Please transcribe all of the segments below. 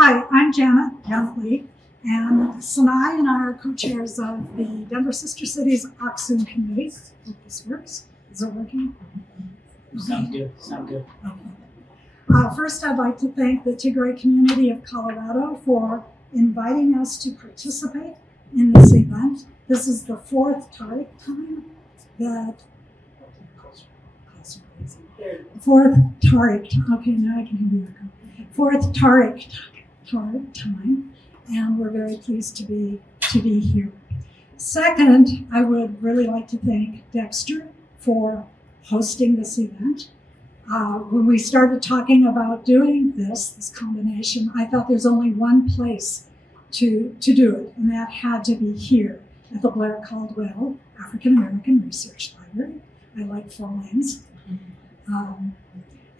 Hi, I'm Janet Lee, and Sinai and I are co-chairs of the Denver Sister Cities Axum Committee. Hope this works. Is it working? Sounds good. Okay. First, I'd like to thank the Tigrai Community of Colorado for inviting us to participate in this event. This is the fourth Tarik time that fourth Tarik time, and we're very pleased to be here. Second, I would really like to thank Dexter for hosting this event. When we started talking about doing this combination, I thought there's only one place to do it, and that had to be here at the Blair-Caldwell African American Research Library. I like full names.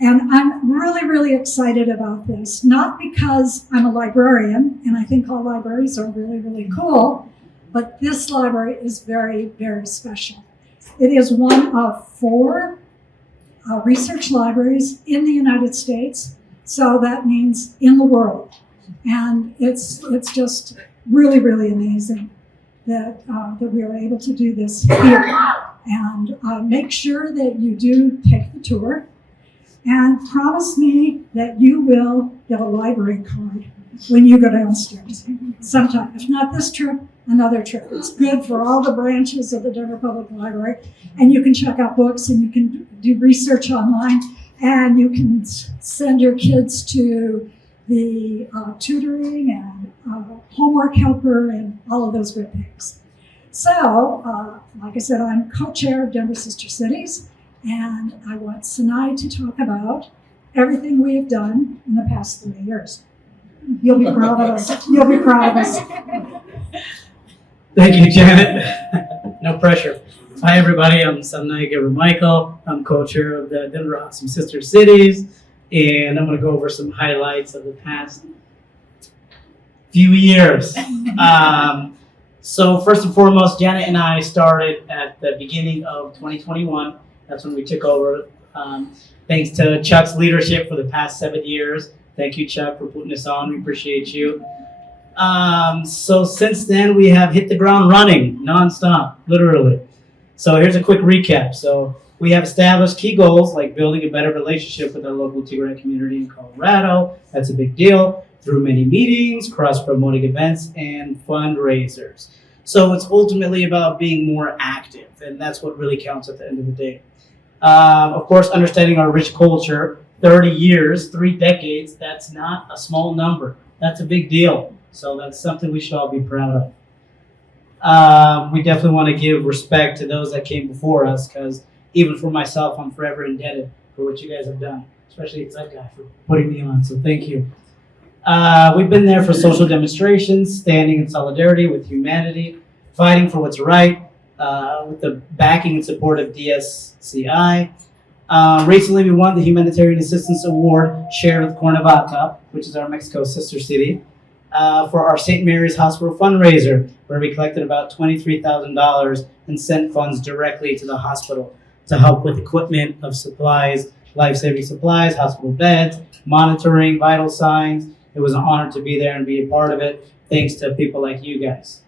And I'm really, really excited about this, not because I'm a librarian, and I think all libraries are really, really cool, but this library is very, very special. It is one of 4 research libraries in the United States, so that means in the world. And it's just really, really amazing that we are able to do this here. And make sure that you do take the tour, and promise me that you will get a library card when you go downstairs sometime. If not this trip, another trip. It's good for all the branches of the Denver Public Library, and you can check out books, and you can do research online, and you can send your kids to the tutoring and homework helper and all of those good things. So, like I said, I'm co-chair of Denver Sister Cities, and I want Sinai to talk about everything we have done in the past 3 years. You'll be proud of us. You'll be proud of us. Thank you, Janet. No pressure. Hi, everybody. I'm Samnai Michael. I'm co-chair of the Denver-Axum Sister Cities, and I'm going to go over some highlights of the past few years. So first and foremost, Janet and I started at the beginning of 2021. That's when we took over. Thanks to Chuck's leadership for the past 7 years. Thank you, Chuck, for putting this on. We appreciate you. So since then, we have hit the ground running nonstop, literally. So here's a quick recap. So we have established key goals like building a better relationship with our local Tigray community in Colorado. That's a big deal. Through many meetings, cross-promoting events, and fundraisers. So it's ultimately about being more active, and that's what really counts at the end of the day. Of course, understanding our rich culture, 30 years, 3 decades, that's not a small number. That's a big deal. So that's something we should all be proud of. We definitely want to give respect to those that came before us, because even for myself, I'm forever indebted for what you guys have done, especially Tsegaye for putting me on, so thank you. We've been there for social demonstrations, standing in solidarity with humanity, fighting for what's right, with the backing and support of DSCI. Recently, we won the Humanitarian Assistance Award shared with Cuernavaca, which is our Mexico sister city, for our St. Mary's Hospital fundraiser, where we collected about $23,000 and sent funds directly to the hospital to help with equipment of supplies, life-saving supplies, hospital beds, monitoring, vital signs. It was an honor to be there and be a part of it, thanks to people like you guys.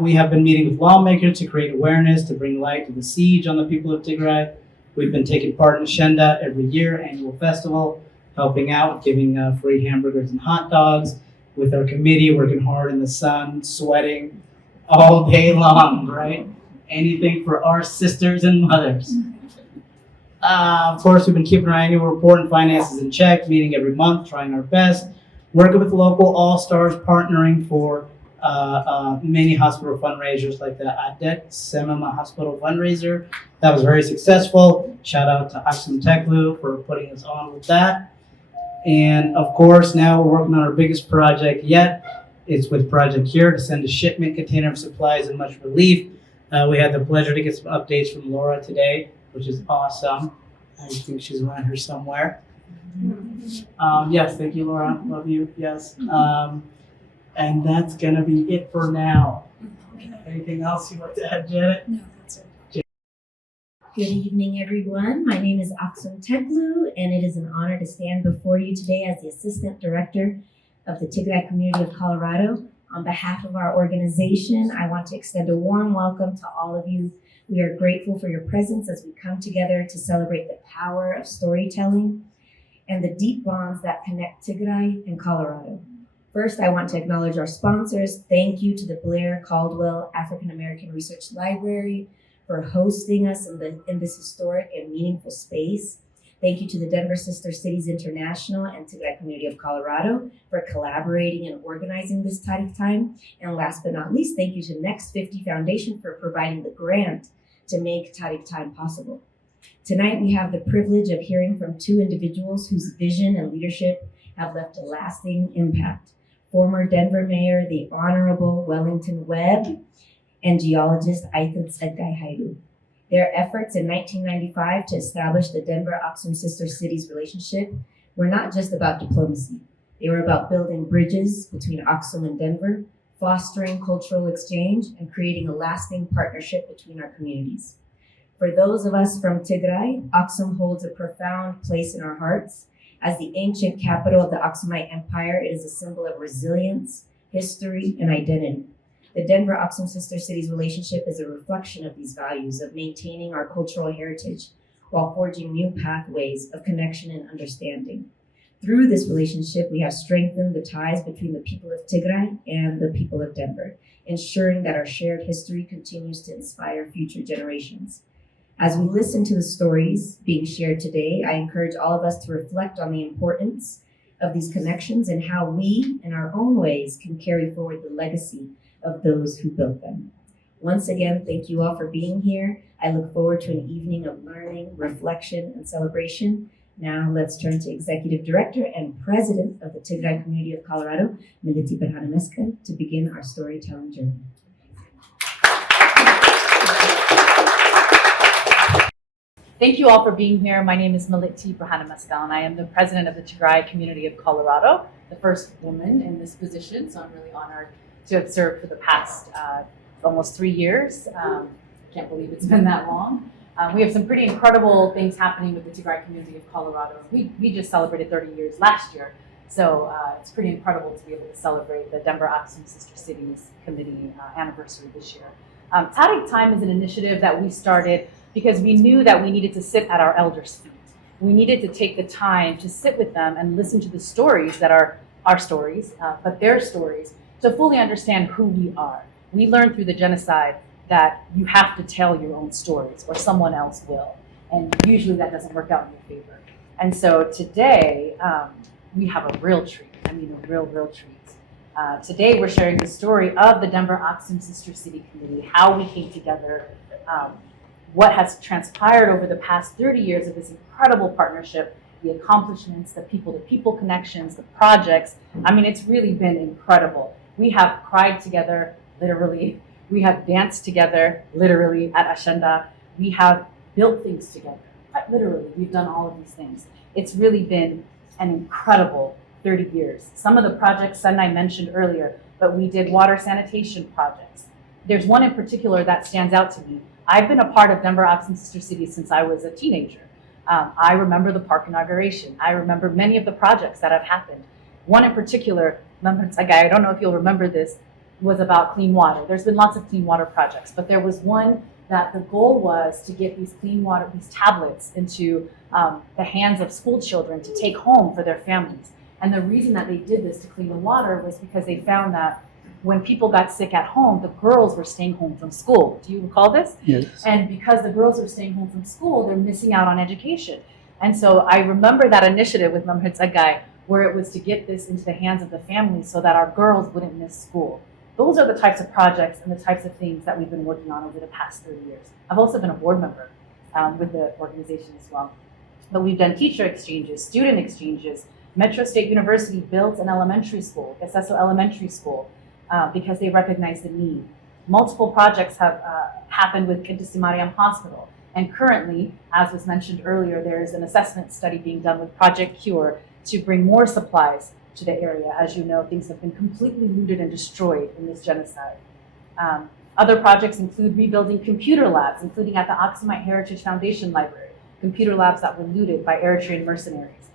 We have been meeting with lawmakers to create awareness, to bring light to the siege on the people of Tigray. We've been taking part in Shenda every year, annual festival, helping out, giving free hamburgers and hot dogs, with our committee working hard in the sun, sweating all day long, right? Anything for our sisters and mothers. Of course, we've been keeping our annual report and finances in check, meeting every month, trying our best, working with local all-stars, partnering for many hospital fundraisers like the Adet Semama Hospital fundraiser. That was very successful. Shout out to Axum Teklu for putting us on with that. And of course, now we're working on our biggest project yet. It's with Project Cure to send a shipment container of supplies and much relief. We had the pleasure to get some updates from Laura today, which is awesome. I think she's around here somewhere. Yes, thank you, Laura. Love you. Yes. And that's going to be it for now. Anything else you want to add, Janet? No, that's it. Good evening, everyone. My name is Axum Teklu, and it is an honor to stand before you today as the Assistant Director of the Tigrai Community of Colorado. On behalf of our organization, I want to extend a warm welcome to all of you. We are grateful for your presence as we come together to celebrate the power of storytelling and the deep bonds that connect Tigray and Colorado. First, I want to acknowledge our sponsors. Thank you to the Blair-Caldwell African American Research Library for hosting us in this historic and meaningful space. Thank you to the Denver Sister Cities International and Tigrai Community of Colorado for collaborating and organizing this Tarik time. And last but not least, thank you to Next 50 Foundation for providing the grant to make Tarik time possible. Tonight, we have the privilege of hearing from two individuals whose vision and leadership have left a lasting impact. Former Denver Mayor, the Honorable Wellington Webb, and geologist Tsegaye Hailu. Their efforts in 1995 to establish the Denver-Axum Sister Cities relationship were not just about diplomacy. They were about building bridges between Axum and Denver, fostering cultural exchange, and creating a lasting partnership between our communities. For those of us from Tigray, Axum holds a profound place in our hearts. As the ancient capital of the Aksumite Empire, it is a symbol of resilience, history, and identity. The Denver-Axum Sister Cities relationship is a reflection of these values of maintaining our cultural heritage while forging new pathways of connection and understanding. Through this relationship, we have strengthened the ties between the people of Tigray and the people of Denver, ensuring that our shared history continues to inspire future generations. As we listen to the stories being shared today, I encourage all of us to reflect on the importance of these connections and how we, in our own ways, can carry forward the legacy of those who built them. Once again, thank you all for being here. I look forward to an evening of learning, reflection, and celebration. Now let's turn to Executive Director and President of the Tigrai Community of Colorado, Meliti Berhanemeska, to begin our storytelling journey. Thank you all for being here. My name is Meliti Berhanemeska, and I am the president of the Tigrai Community of Colorado, the first woman in this position, so I'm really honored to have served for the past almost 3 years. Can't believe it's been that long. We have some pretty incredible things happening with the Tigrai Community of Colorado. We just celebrated 30 years last year, so it's pretty incredible to be able to celebrate the Denver-Axum Sister Cities Committee anniversary this year. Tarik Time is an initiative that we started because we knew that we needed to sit at our elders' feet. We needed to take the time to sit with them and listen to the stories that are our stories, but their stories, to fully understand who we are. We learned through the genocide that you have to tell your own stories or someone else will. And usually that doesn't work out in your favor. And so today, we have a real treat. I mean, a real treat. Today, we're sharing the story of the Denver-Axum Sister City Committee, how we came together, what has transpired over the past 30 years of this incredible partnership, the accomplishments, the people-to-people connections, the projects. I mean, it's really been incredible. We have cried together, literally. We have danced together, literally, at Ashenda. We have built things together, quite literally. We've done all of these things. It's really been an incredible 30 years. Some of the projects Sendai mentioned earlier, but we did water sanitation projects. There's one in particular that stands out to me. I've been a part of Denver-Axum Sister Cities since I was a teenager. I remember the park inauguration. I remember many of the projects that have happened. One in particular, Tsegaye, I don't know if you'll remember this, was about clean water. There's been lots of clean water projects, but there was one that the goal was to get these clean water, these tablets into the hands of school children to take home for their families. And the reason that they did this to clean the water was because they found that when people got sick at home, the girls were staying home from school. Do you recall this? Yes. And because the girls were staying home from school, they're missing out on education. And so I remember that initiative with Mamhut Tsegaye, where it was to get this into the hands of the families so that our girls wouldn't miss school. Those are the types of projects and the types of things that we've been working on over the past 30 years. I've also been a board member with the organization as well. But we've done teacher exchanges, student exchanges. Metro State University built an elementary school, Eseso Elementary School, because they recognize the need. Multiple projects have happened with Kintusi Mariam Hospital. And currently, as was mentioned earlier, there is an assessment study being done with Project Cure to bring more supplies to the area. As you know, things have been completely looted and destroyed in this genocide. Other projects include rebuilding computer labs, including at the Aksumite Heritage Foundation Library, computer labs that were looted by Eritrean mercenaries.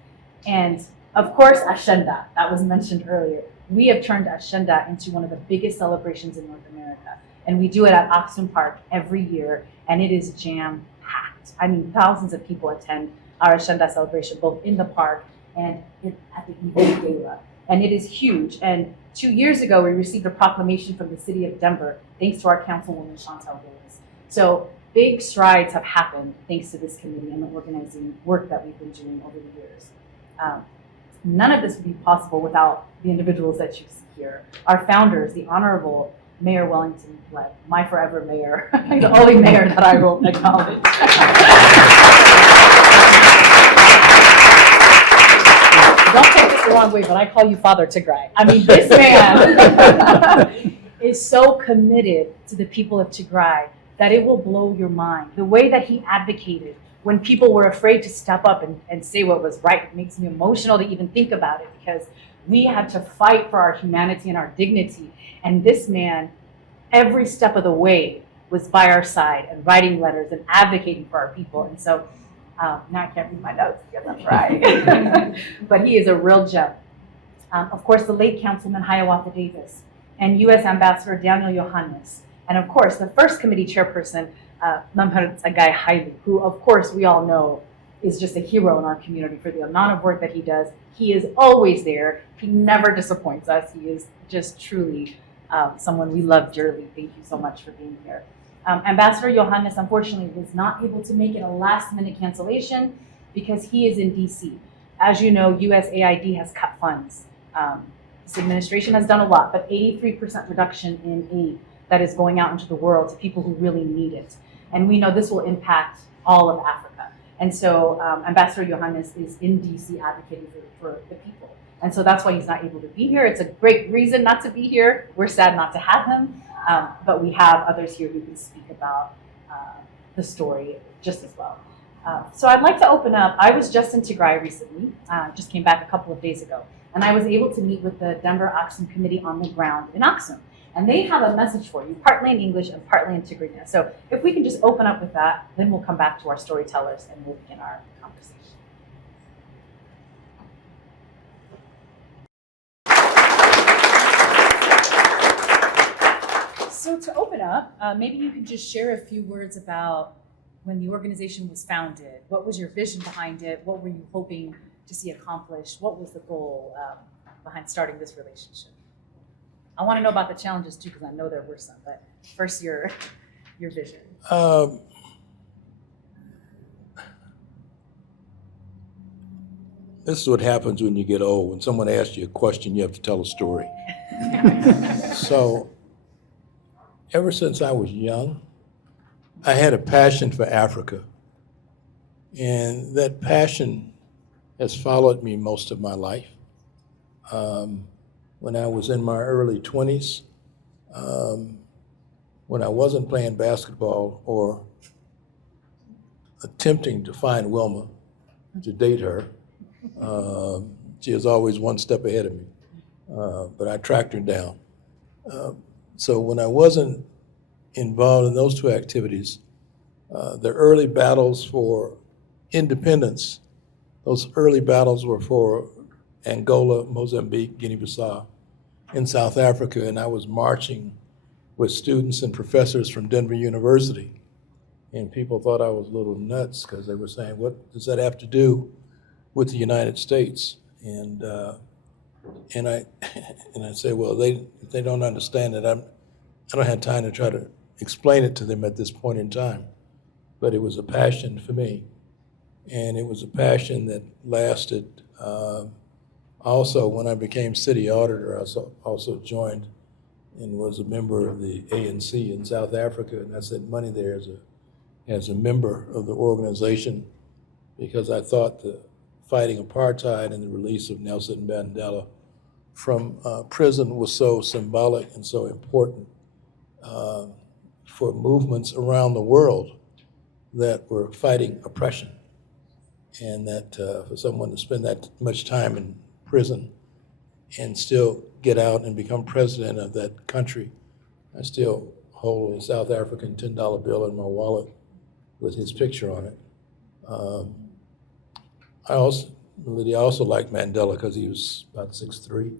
And of course, Ashenda, that was mentioned earlier. We have turned Ashenda into one of the biggest celebrations in North America. And we do it at Aksum Park every year, and it is jam-packed. I mean, thousands of people attend our Ashenda celebration, both in the park and at the evening gala. And it is huge. And 2 years ago, we received a proclamation from the city of Denver, thanks to our councilwoman, Chantal Willis. So big strides have happened thanks to this committee and the organizing work that we've been doing over the years. None of this would be possible without the individuals that you see here. Our founders, the Honorable Mayor Wellington Webb, my forever mayor, the only mayor that I will acknowledge. Don't take this the wrong way, but I call you Father Tigray. I mean, this man is so committed to the people of Tigray that it will blow your mind. The way that he advocated when people were afraid to step up and say what was right, it makes me emotional to even think about it, because we had to fight for our humanity and our dignity. And this man, every step of the way, was by our side and writing letters and advocating for our people. And so now I can't read my notes because I'm right. But he is a real gem. Of course, the late Councilman Hiawatha Davis and U.S. Ambassador Daniel Yohannes. And of course, the first committee chairperson, Tsegaye Hailu, who of course we all know is just a hero in our community for the amount of work that he does. He is always there. He never disappoints us. He is just truly someone we love dearly. Thank you so much for being here. Ambassador Yohannes, unfortunately, was not able to make it a last-minute cancellation because he is in DC. As you know, USAID has cut funds. This administration has done a lot, but 83% reduction in aid that is going out into the world to people who really need it. And we know this will impact all of Africa. And so Ambassador Yohannes is in DC advocating for the people. And so that's why he's not able to be here. It's a great reason not to be here. We're sad not to have him, but we have others here who can speak about the story just as well. So I'd like to open up. I was just in Tigray recently, just came back a couple of days ago, and I was able to meet with the Denver-Axum Committee on the ground in Axum. And they have a message for you, partly in English and partly in Tigrayan. So if we can just open up with that, then we'll come back to our storytellers and we'll begin our conversation. So to open up, maybe you could just share a few words about when the organization was founded. What was your vision behind it? What were you hoping to see accomplished? What was the goal behind starting this relationship? I want to know about the challenges too, because I know there were some, but first your vision. This is what happens when you get old. When someone asks you a question, you have to tell a story. So ever since I was young, I had a passion for Africa. And that passion has followed me most of my life. When I was in my early 20s, when I wasn't playing basketball or attempting to find Wilma to date her, she was always one step ahead of me, but I tracked her down. So when I wasn't involved in those two activities, the early battles for independence, those early battles were for Angola, Mozambique, Guinea-Bissau, in South Africa, and I was marching with students and professors from Denver University. And people thought I was a little nuts because they were saying, what does that have to do with the United States? And I say, well, if they don't understand it, I don't have time to try to explain it to them at this point in time. But it was a passion for me. And it was a passion that lasted. Also, when I became city auditor, I also joined and was a member of the ANC in South Africa, and I sent money there as a member of the organization because I thought the fighting apartheid and the release of Nelson Mandela from prison was so symbolic and so important for movements around the world that were fighting oppression, and that for someone to spend that much time in prison and still get out and become president of that country, I still hold a South African $10 bill in my wallet with his picture on it. I also liked Mandela because he was about 6'3".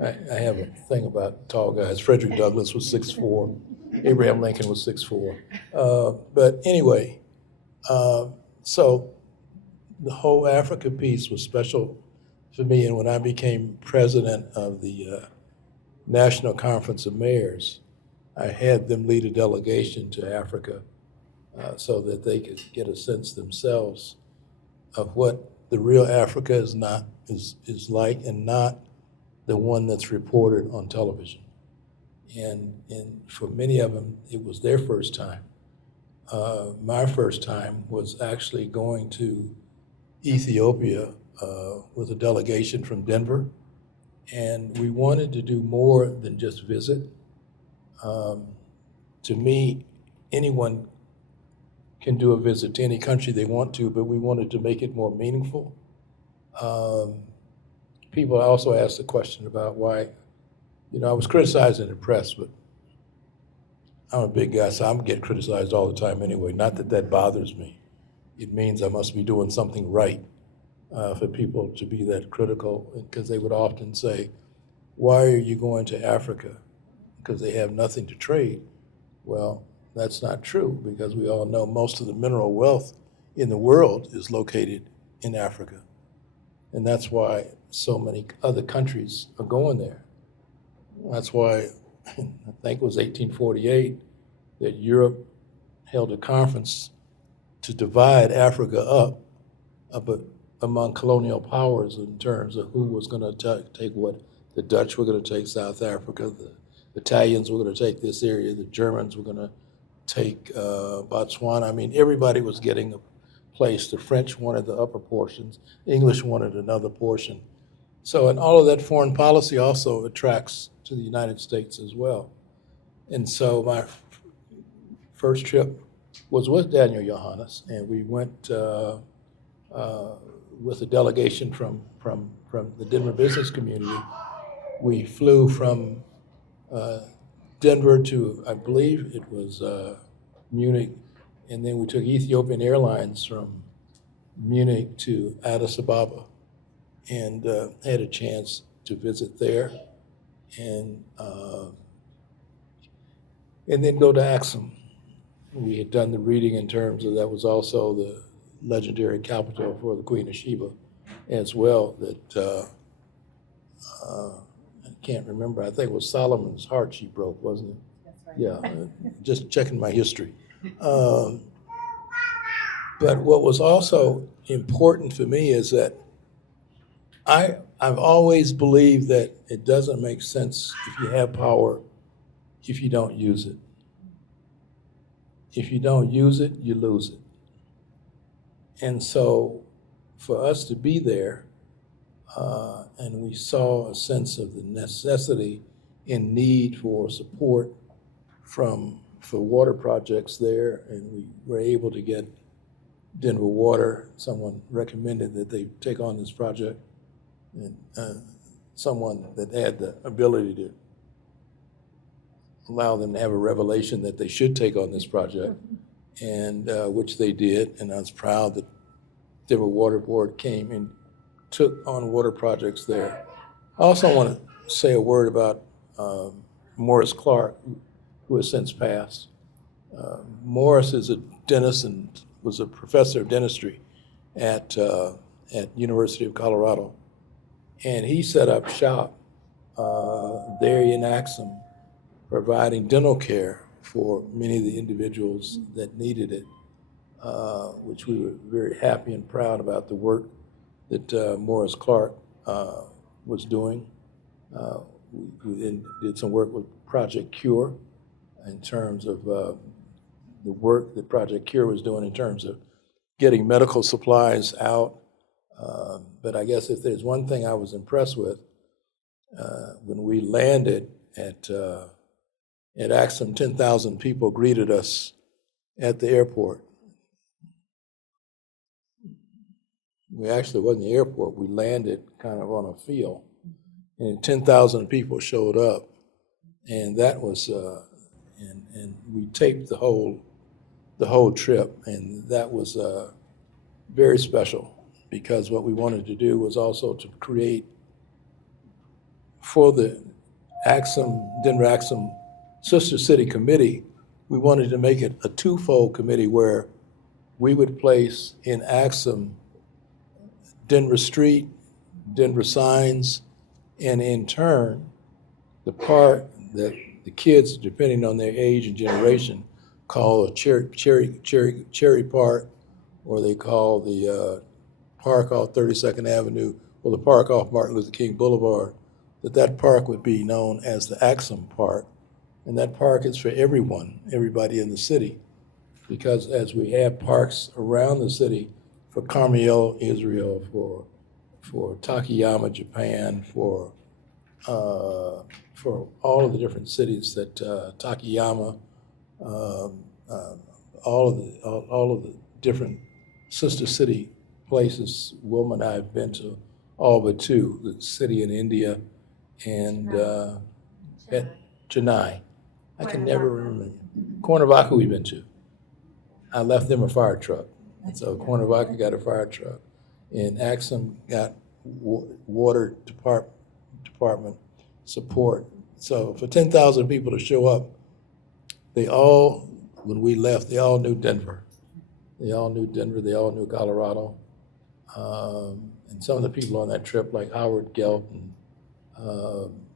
I have a thing about tall guys. Frederick Douglass was 6'4". Abraham Lincoln was 6'4". But anyway, so the whole Africa piece was special for me. And when I became president of the National Conference of Mayors, I had them lead a delegation to Africa so that they could get a sense themselves of what the real Africa is like, and not the one that's reported on television. And for many of them, it was their first time. My first time was actually going to Ethiopia with a delegation from Denver, and we wanted to do more than just visit. To me, anyone can do a visit to any country they want to, but we wanted to make it more meaningful. People also asked the question about why, I was criticized in the press, but I'm a big guy, so I'm getting criticized all the time anyway. Not that that bothers me. It means I must be doing something right for people to be that critical, because they would often say, why are you going to Africa? Because they have nothing to trade. Well, that's not true, because we all know most of the mineral wealth in the world is located in Africa. And that's why so many other countries are going there. That's why, I think it was 1848, that Europe held a conference to divide Africa up among colonial powers in terms of who was going to take what. The Dutch were going to take South Africa, the Italians were going to take this area, the Germans were going to take Botswana. I mean, everybody was getting a place. The French wanted the upper portions, the English wanted another portion. So, and all of that foreign policy also attracts to the United States as well. And so my first trip was with Daniel Johannes, and we went with a delegation from the Denver business community. We flew from Denver to, I believe it was Munich, and then we took Ethiopian Airlines from Munich to Addis Ababa, and had a chance to visit there, and then go to Axum. We had done the reading in terms of that was also the legendary capital for the Queen of Sheba as well, that I can't remember, I think it was Solomon's heart she broke, wasn't it? That's right. Yeah, just checking my history. But what was also important for me is that I've always believed that it doesn't make sense if you have power if you don't use it. If you don't use it, you lose it. And so for us to be there, and we saw a sense of the necessity and need for support for water projects there, and we were able to get Denver Water. Someone recommended that they take on this project, and someone that had the ability to allow them to have a revelation that they should take on this project, and which they did. And I was proud that Denver Water Board came and took on water projects there. I also want to say a word about Morris Clark, who has since passed. Morris is a dentist and was a professor of dentistry at University of Colorado. And he set up shop there in Axum, providing dental care for many of the individuals that needed it, which we were very happy and proud about the work that Morris Clark was doing. We then did some work with Project Cure in terms of the work that Project Cure was doing in terms of getting medical supplies out. But I guess if there's one thing I was impressed with, when we landed at Axum, 10,000 people greeted us at the airport. We actually wasn't the airport. We landed kind of on a field, and 10,000 people showed up And that was, and we taped the whole trip, and that was very special, because what we wanted to do was also to create for the Denver-Axum Sister City Committee. We wanted to make it a twofold committee where we would place in Axum Denver Street, Denver signs, and in turn, the part that the kids, depending on their age and generation, call a cherry park, or they call the park off 32nd Avenue, or the park off Martin Luther King Boulevard, that park would be known as the Axum Park. And that park is for everyone, everybody in the city, because as we have parks around the city for Carmel, Israel, for Takayama, Japan, for all of the different cities that Takayama, all of the different sister city places. Wilma and I have been to all but two: the city in India and at Chennai. I can never remember. Cuernavaca we've been to. I left them a fire truck, and so Cuernavaca got a fire truck, and Axum got water department support. So for 10,000 people to show up, they all, when we left, they all knew Denver. They all knew Denver, they all knew Colorado. And some of the people on that trip, like Howard Gelt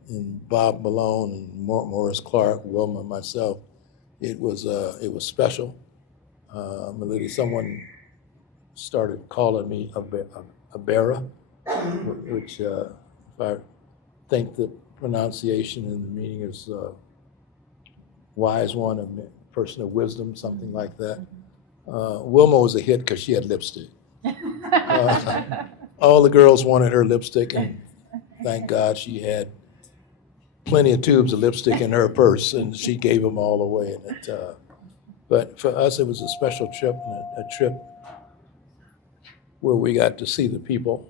and Bob Malone and Morris Clark, Wilma, and myself, it was special. Someone started calling me a Bera, which if I think the pronunciation and the meaning is wise one, a person of wisdom, something like that. Wilma was a hit because she had lipstick. All the girls wanted her lipstick, and thank God she had plenty of tubes of lipstick in her purse, and she gave them all away. But for us, it was a special trip, a trip where we got to see the people,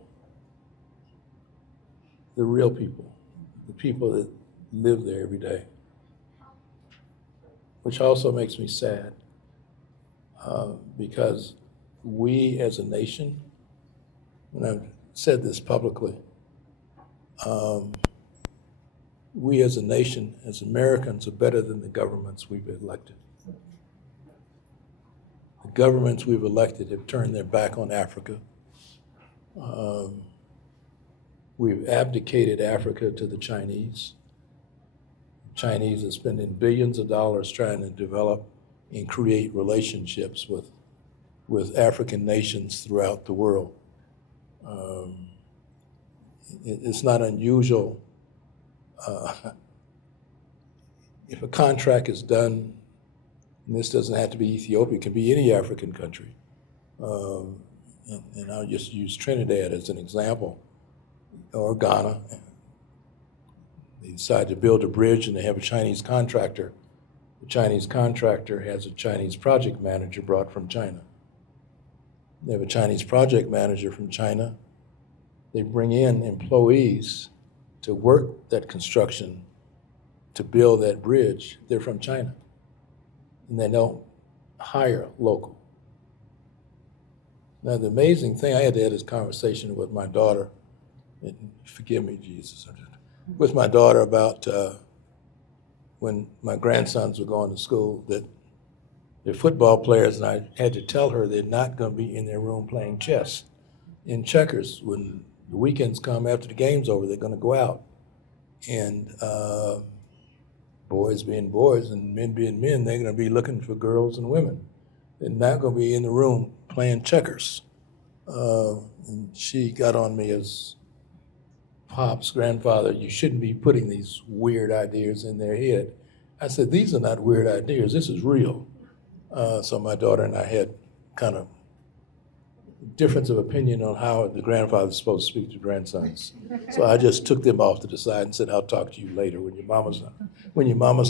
the real people, the people that live there every day, which also makes me sad, because we as a nation, and I've said this publicly, we as a nation, as Americans, are better than the governments we've elected. The governments we've elected have turned their back on Africa. We've abdicated Africa to the Chinese. The Chinese are spending billions of dollars trying to develop and create relationships with African nations throughout the world. It's not unusual if a contract is done, and this doesn't have to be Ethiopia, it can be any African country. And I'll just use Trinidad as an example, or Ghana. They decide to build a bridge and they have a Chinese contractor. The Chinese contractor has a Chinese project manager brought from China. They have a Chinese project manager from China. They bring in employees to work that construction to build that bridge. They're from China. And they don't hire local. Now, the amazing thing, I had to have this conversation with my daughter, and forgive me, Jesus, with my daughter about when my grandsons were going to school, that they're football players, and I had to tell her they're not going to be in their room playing chess and checkers. When the weekends come after the game's over, they're going to go out. And boys being boys and men being men, they're going to be looking for girls and women. They're not going to be in the room playing checkers. And she got on me as Pop's grandfather, you shouldn't be putting these weird ideas in their head. I said, these are not weird ideas, this is real. So my daughter and I had kind of difference of opinion on how the grandfather's supposed to speak to grandsons. So I just took them off to the side and said, I'll talk to you later when your mama's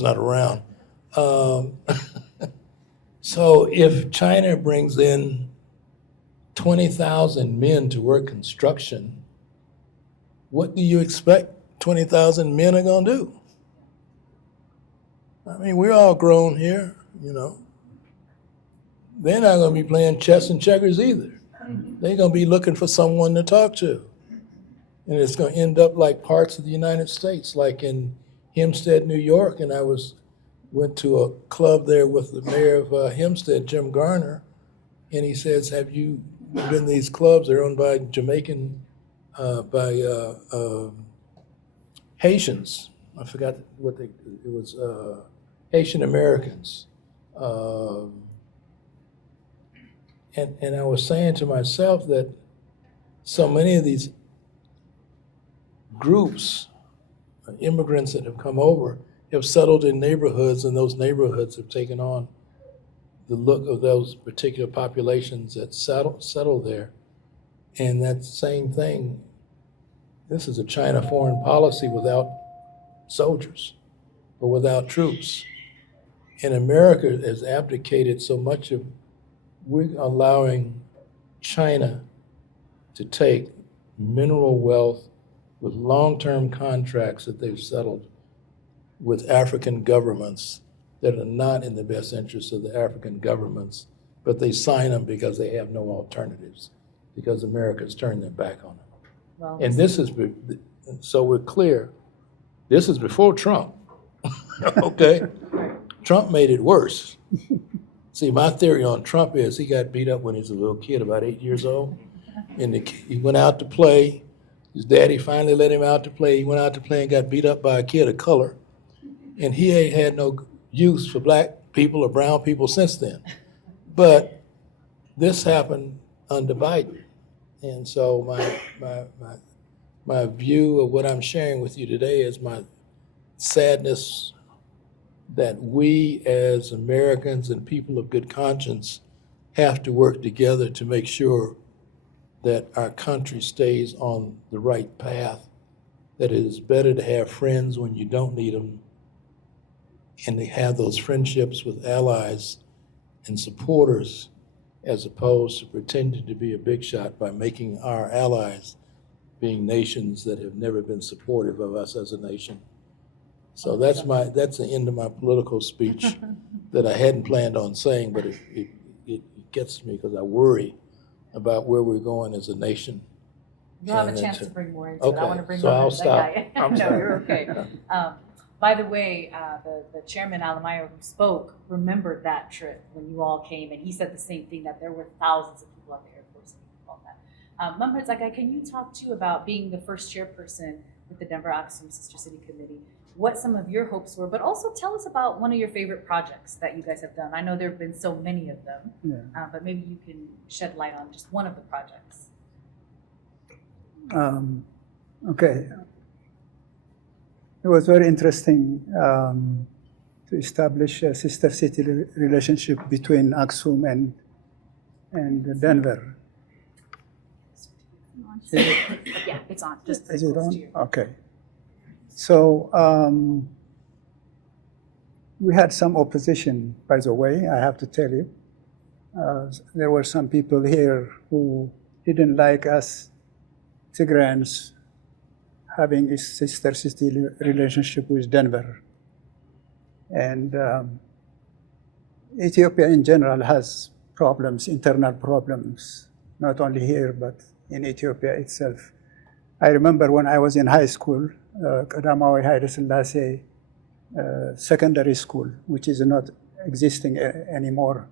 not around. So if China brings in 20,000 men to work construction, what do you expect 20,000 men are going to do? I mean, we're all grown here, you know. They're not going to be playing chess and checkers either. They're going to be looking for someone to talk to. And it's going to end up like parts of the United States, like in Hempstead, New York. And I went to a club there with the mayor of Hempstead, Jim Garner. And he says, have you been to these clubs? They're owned by Haitians. I forgot what it was, Haitian Americans. And I was saying to myself that so many of these groups, immigrants that have come over, have settled in neighborhoods, and those neighborhoods have taken on the look of those particular populations that settle there. And that same thing, this is a China foreign policy without soldiers or without troops. And America has abdicated so much of, we're allowing China to take mineral wealth with long-term contracts that they've settled with African governments that are not in the best interest of the African governments, but they sign them because they have no alternatives, because America's turned their back on them. Well, And this is, so we're clear, this is before Trump, okay? Trump made it worse. See, my theory on Trump is he got beat up when he was a little kid, about 8 years old. And he went out to play. His daddy finally let him out to play. He went out to play and got beat up by a kid of color. And he ain't had no use for black people or brown people since then. But this happened under Biden. And so my view of what I'm sharing with you today is my sadness that we as Americans and people of good conscience have to work together to make sure that our country stays on the right path, that it is better to have friends when you don't need them, and to have those friendships with allies and supporters as opposed to pretending to be a big shot by making our allies being nations that have never been supportive of us as a nation. So that's the end of my political speech that I hadn't planned on saying, but it gets me because I worry about where we're going as a nation. You'll have a chance to bring more into it. Okay, I want to bring so on I'll that stop. guy. I'm No, sorry. you're okay. By the way, the chairman, Alamayo, who spoke, remembered that trip when you all came, and he said the same thing, that there were thousands of people at the Air Force and all that. Member Tsegaye, can you talk too about being the first chairperson with the Denver-Axum Sister City Committee, what some of your hopes were, but also tell us about one of your favorite projects that you guys have done. I know there have been so many of them, but maybe you can shed light on just one of the projects. Okay. It was very interesting to establish a sister city relationship between Axum and Denver. Yeah, it's on. Just Is it close on? to you. Okay. So we had some opposition, by the way, I have to tell you. There were some people here who didn't like us Tigrayans having a sister city relationship with Denver. And Ethiopia in general has problems, internal problems, not only here, but in Ethiopia itself. I remember when I was in high school, Kadamawi Haile Selassie secondary school, which is not existing anymore.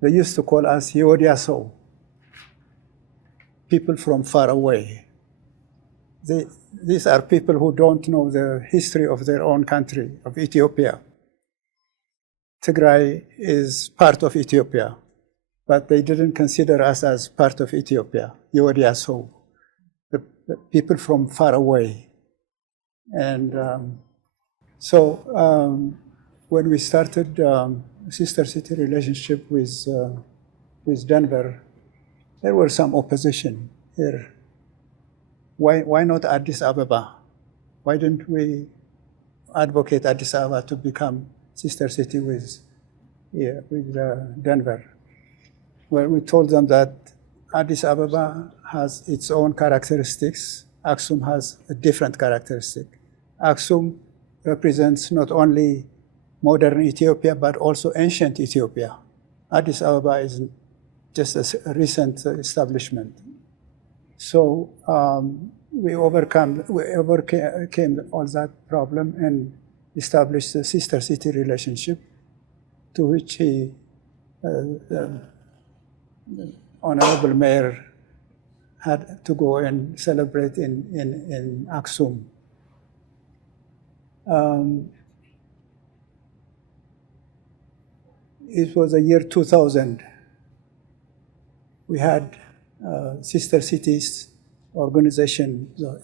They used to call us Yodiaso, people from far away. These are people who don't know the history of their own country, of Ethiopia. Tigray is part of Ethiopia, but they didn't consider us as part of Ethiopia, Yodiaso, the people from far away. And so when we started sister city relationship with Denver, there were some opposition here. Why not Addis Ababa? Why didn't we advocate Addis Ababa to become sister city with Denver? Well, we told them that Addis Ababa has its own characteristics. Axum has a different characteristic. Axum represents not only modern Ethiopia, but also ancient Ethiopia. Addis Ababa is just a recent establishment. So we overcame all that problem and established the sister city relationship, to which the Honorable Mayor had to go and celebrate in Axum. It was the year 2000. We had Sister Cities organization, the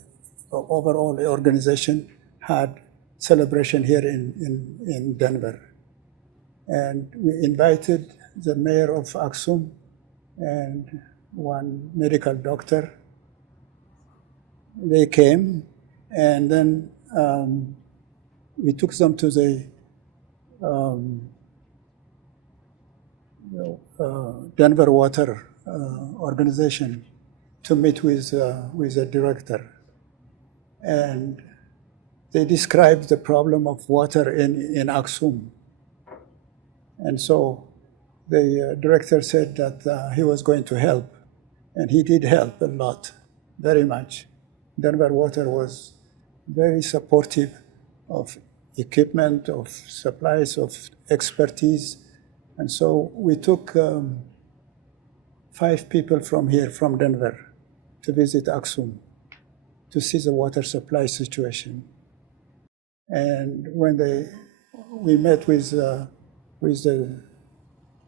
overall organization had celebration here in Denver. And we invited the mayor of Axum and one medical doctor. They came, and then we took them to the Denver Water organization to meet with the director. And they described the problem of water in Axum. And so the director said that he was going to help, and he did help a lot, very much. Denver Water was very supportive of equipment, of supplies, of expertise. And so we took 5 people from here, from Denver, to visit Axum, to see the water supply situation. And when we met with the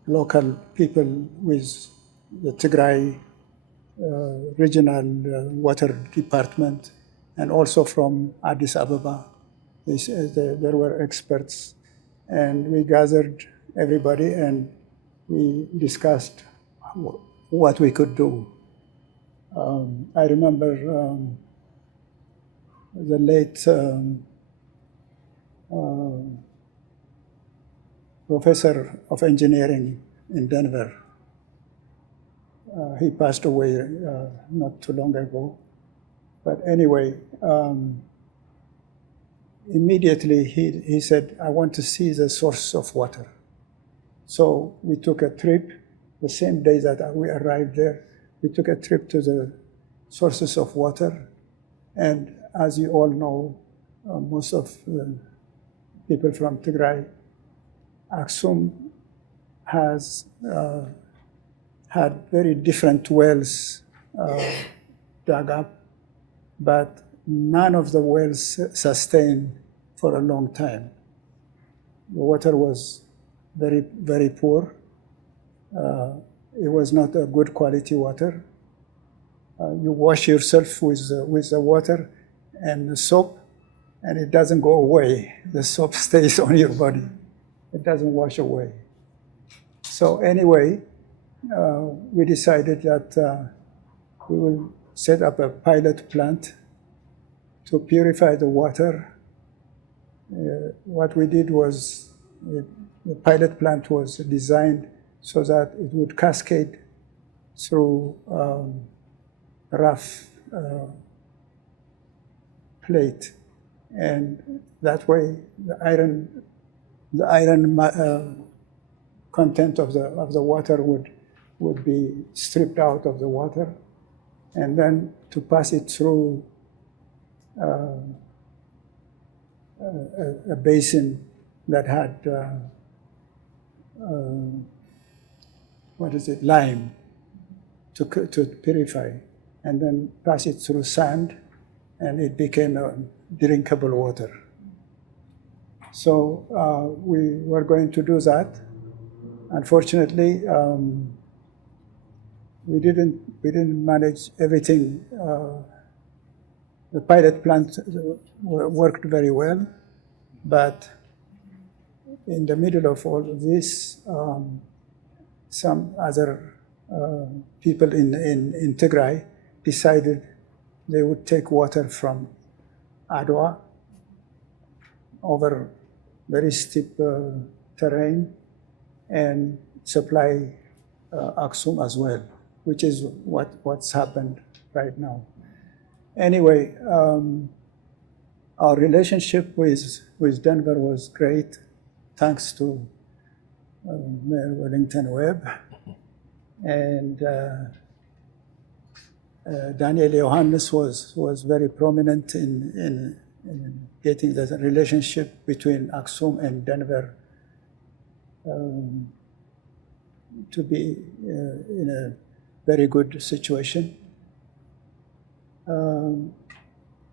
local people, with the Tigray regional water department, and also from Addis Ababa, there were experts. And we gathered everybody and we discussed what we could do. I remember the late professor of engineering in Denver. He passed away not too long ago. But anyway, immediately he said, I want to see the source of water. So we took a trip, the same day that we arrived there, we took a trip to the sources of water. And as you all know, most of the people from Tigray, Axum has had very different wells dug up, but none of the wells sustained for a long time. The water was very, very poor. It was not a good quality water. You wash yourself with the water and the soap, and it doesn't go away. The soap stays on your body. It doesn't wash away. So anyway, we decided that we will set up a pilot plant to purify the water. What we did was, the pilot plant was designed so that it would cascade through rough plate, and that way the iron content of the water would be stripped out of the water, and then to pass it through a basin that had lime to purify, and then pass it through sand, and it became drinkable water. So we were going to do that. Unfortunately, we didn't manage everything. The pilot plant worked very well, but in the middle of all of this, some other people in Tigray decided they would take water from Adwa over very steep terrain and supply Axum as well, which is what's happened right now. Anyway, our relationship with Denver was great, thanks to Mayor Wellington Webb and Daniel Johannes was very prominent in getting the relationship between Axum and Denver to be in a very good situation.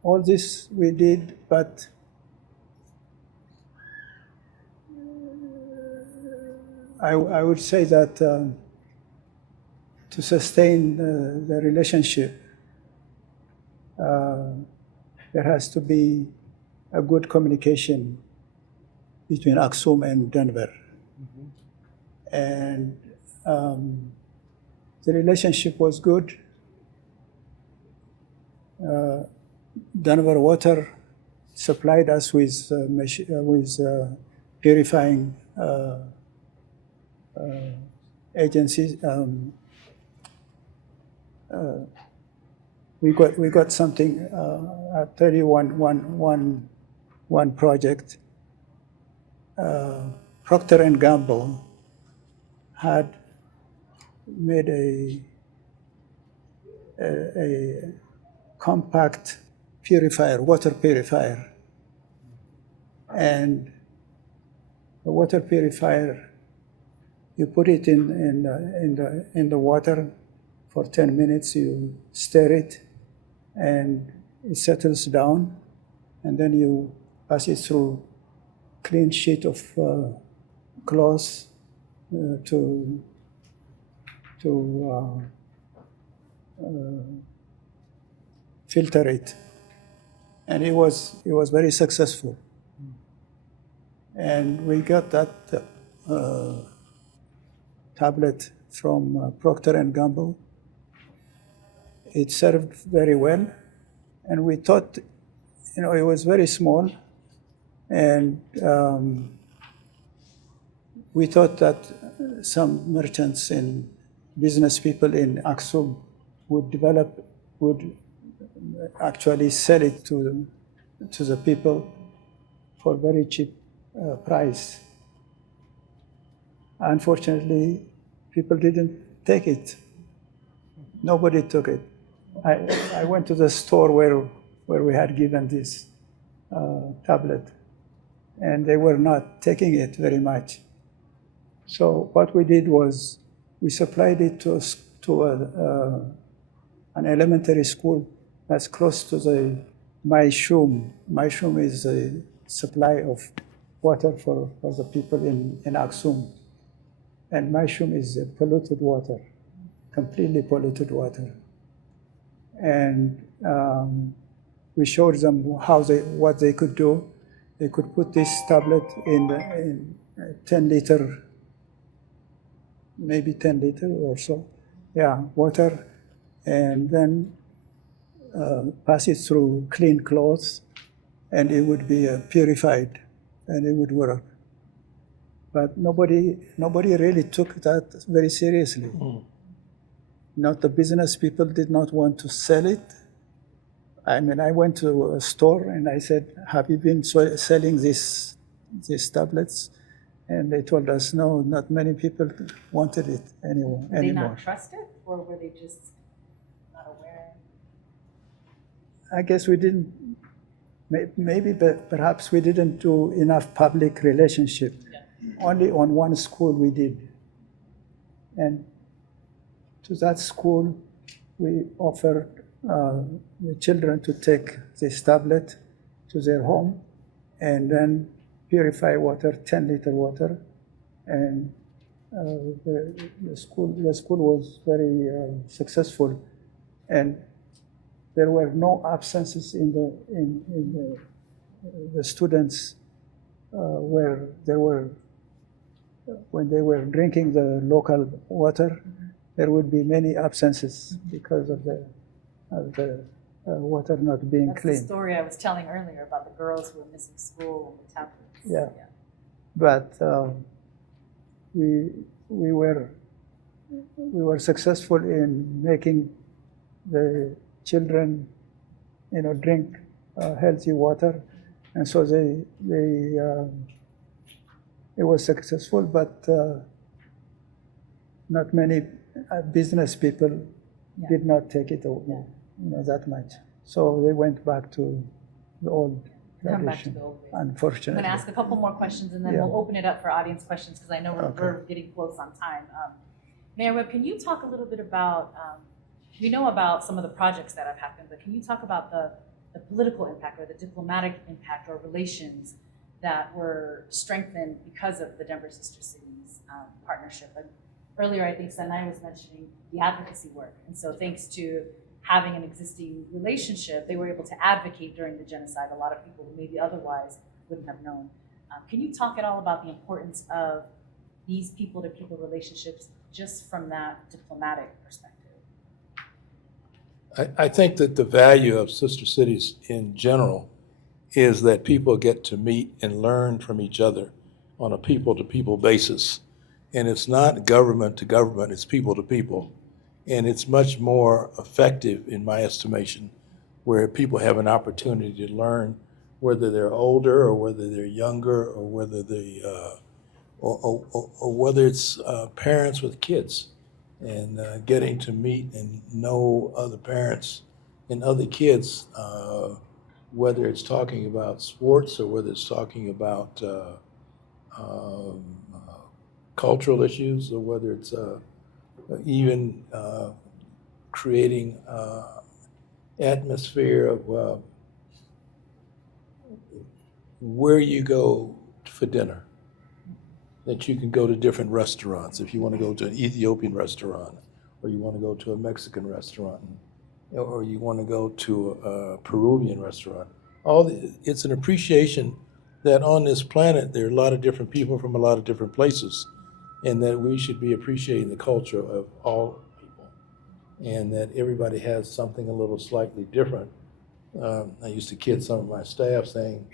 All this we did, but I would say that to sustain the relationship, there has to be a good communication between Axum and Denver. And the relationship was good. Denver Water supplied us with purifying agencies. We got something. I'll tell you one project. Procter and Gamble had made a compact purifier, water purifier, and the water purifier, you put it in the water for 10 minutes, you stir it, and it settles down, and then you pass it through clean sheet of cloth to filter it, and it was very successful. And we got that tablet from Procter and Gamble. It served very well, and we thought, it was very small, and we thought that some merchants and business people in Axum would actually sell it to the people for very cheap price. Unfortunately, people didn't take it. Nobody took it. I went to the store where we had given this tablet, and they were not taking it very much. So what we did was we supplied it to an elementary school that's close to the Maishum. Maishum is a supply of water for the people in Axum. And Maishum is polluted water, completely polluted water. And we showed them what they could do. They could put this tablet in 10 liter, maybe 10 liter or so, water, and then pass it through clean cloths, and it would be purified, and it would work. But nobody really took that very seriously. Not the business people did not want to sell it. I mean, I went to a store and I said, "Have you been selling these tablets?" And they told us, "No, not many people wanted it anymore." Did they not trust it, or were they just not aware? I guess we didn't. Maybe, but perhaps we didn't do enough public relationship. Only on one school we did. And to that school, we offered the children to take this tablet to their home and then purify water, 10 liter water. And the school was very successful. And there were no absences in the students where there were, when they were drinking the local water, there would be many absences because of the water not being That's clean. the story I was telling earlier about the girls who were missing school and the tablets. Yeah. But we were successful in making the children, drink healthy water, and so it was successful, but not many business people did not take it that much. So they went back to the old Come back to tradition, the old ways. I'm unfortunately. going to ask a couple more questions and then Yeah. we'll open it up for audience questions because I know Okay. we're getting close on time. Mayor Webb, can you talk a little bit about, we know about some of the projects that have happened, but can you talk about the political impact or the diplomatic impact or relations that were strengthened because of the Denver Sister Cities partnership? And earlier, I think Sanai was mentioning the advocacy work. And so thanks to having an existing relationship, they were able to advocate during the genocide. A lot of people who maybe otherwise wouldn't have known. Can you talk at all about the importance of these people-to-people relationships just from that diplomatic perspective? I think that the value of Sister Cities in general is that people get to meet and learn from each other on a people-to-people basis. And it's not government to government, it's people to people. And it's much more effective, in my estimation, where people have an opportunity to learn, whether they're older or whether they're younger or whether they, or whether it's parents with kids, and getting to meet and know other parents and other kids, whether it's talking about sports or whether it's talking about cultural issues or whether it's even creating atmosphere of where you go for dinner, that you can go to different restaurants. If you want to go to an Ethiopian restaurant, or you want to go to a Mexican restaurant, or you want to go to a Peruvian restaurant, it's an appreciation that on this planet there are a lot of different people from a lot of different places, and that we should be appreciating the culture of all people, and that everybody has something a little slightly different. I used to kid some of my staff saying,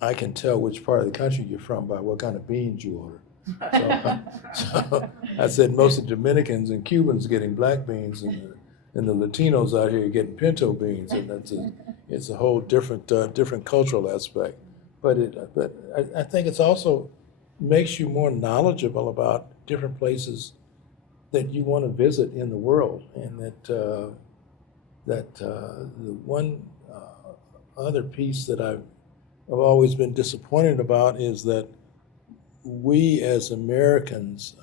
I can tell which part of the country you're from by what kind of beans you order. So I said most of the Dominicans and Cubans getting black beans, and the Latinos out here getting pinto beans, and it's a whole different cultural aspect. But I think it's also makes you more knowledgeable about different places that you want to visit in the world, and the one other piece that I've always been disappointed about is that we as Americans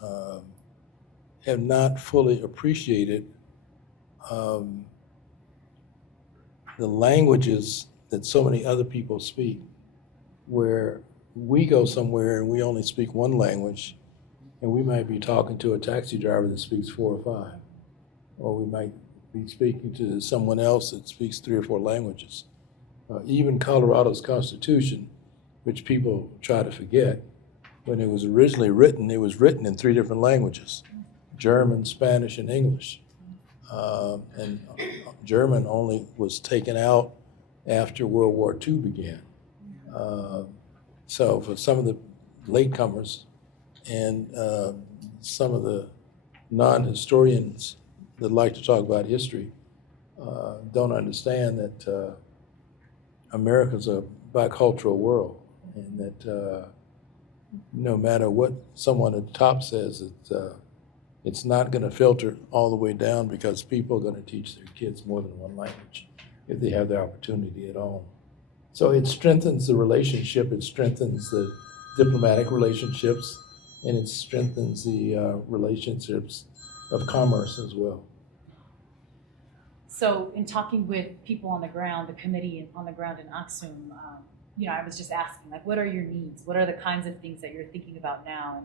have not fully appreciated the languages that so many other people speak, where we go somewhere and we only speak one language, and we might be talking to a taxi driver that speaks 4 or 5, or we might be speaking to someone else that speaks 3 or 4 languages. Even Colorado's Constitution, which people try to forget, when it was originally written, it was written in 3 different languages: German, Spanish, and English. And German only was taken out after World War II began. So for some of the latecomers and some of the non-historians that like to talk about history don't understand that America's a bicultural world, and that no matter what someone at the top says, it's not going to filter all the way down, because people are going to teach their kids more than one language if they have the opportunity at all. So it strengthens the relationship, it strengthens the diplomatic relationships, and it strengthens the relationships of commerce as well. So in talking with people on the ground, the committee on the ground in Axum, I was just asking, like, what are your needs? What are the kinds of things that you're thinking about now?